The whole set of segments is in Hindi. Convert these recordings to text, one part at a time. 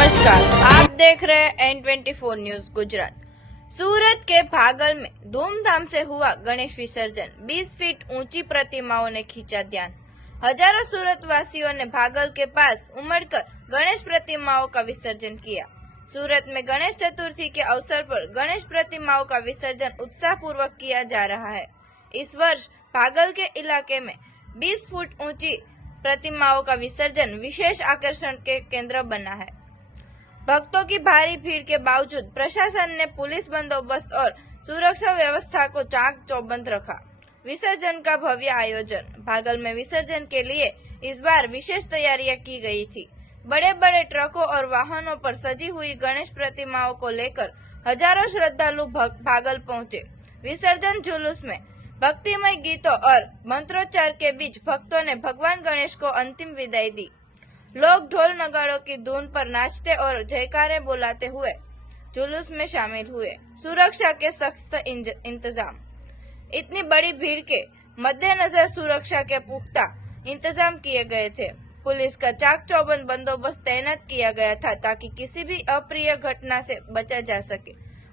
नमस्कार, आप देख रहे हैं N24 न्यूज गुजरात। सूरत के भागल में धूमधाम से हुआ गणेश विसर्जन। 20 फीट ऊंची प्रतिमाओं ने खींचा ध्यान। हजारों सूरत वासियों ने भागल के पास उमड़कर गणेश प्रतिमाओं का विसर्जन किया। सूरत में गणेश चतुर्थी के अवसर पर गणेश प्रतिमाओं का विसर्जन उत्साहपूर्वक किया जा रहा है। इस वर्ष भागल के इलाके में 20 फुट ऊंची प्रतिमाओं का विसर्जन विशेष आकर्षण के केंद्र बना है। भक्तों की भारी भीड़ के बावजूद प्रशासन ने पुलिस बंदोबस्त और सुरक्षा व्यवस्था को चाक चौबंद रखा। विसर्जन का भव्य आयोजन। भागल में विसर्जन के लिए इस बार विशेष तैयारियां की गई थी। बड़े बड़े ट्रकों और वाहनों पर सजी हुई गणेश प्रतिमाओं को लेकर हजारों श्रद्धालु भागल पहुंचे। विसर्जन जुलूस में भक्तिमय गीतों और मंत्रोच्चार के बीच भक्तों ने भगवान गणेश को अंतिम विदाई दी। लोग ढोल नगाड़ों की धुन पर नाचते और जयकारे बुलाते हुए जुलूस में शामिल हुए। सुरक्षा के सख्त इंतजाम। इतनी बड़ी भीड़ के मद्देनजर सुरक्षा के पुख्ता इंतजाम किए गए थे। पुलिस का चाक चौबंद बंदोबस्त तैनात किया गया था ताकि किसी भी अप्रिय घटना से बचा जा सके।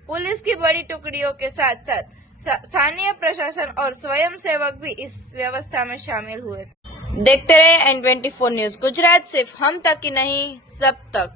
पुलिस की बड़ी टुकड़ियों के साथ साथ स्थानीय प्रशासन और स्वयंसेवक भी इस व्यवस्था में शामिल हुए। देखते रहे N24 न्यूज गुजरात। सिर्फ हम तक ही नहीं, सब तक।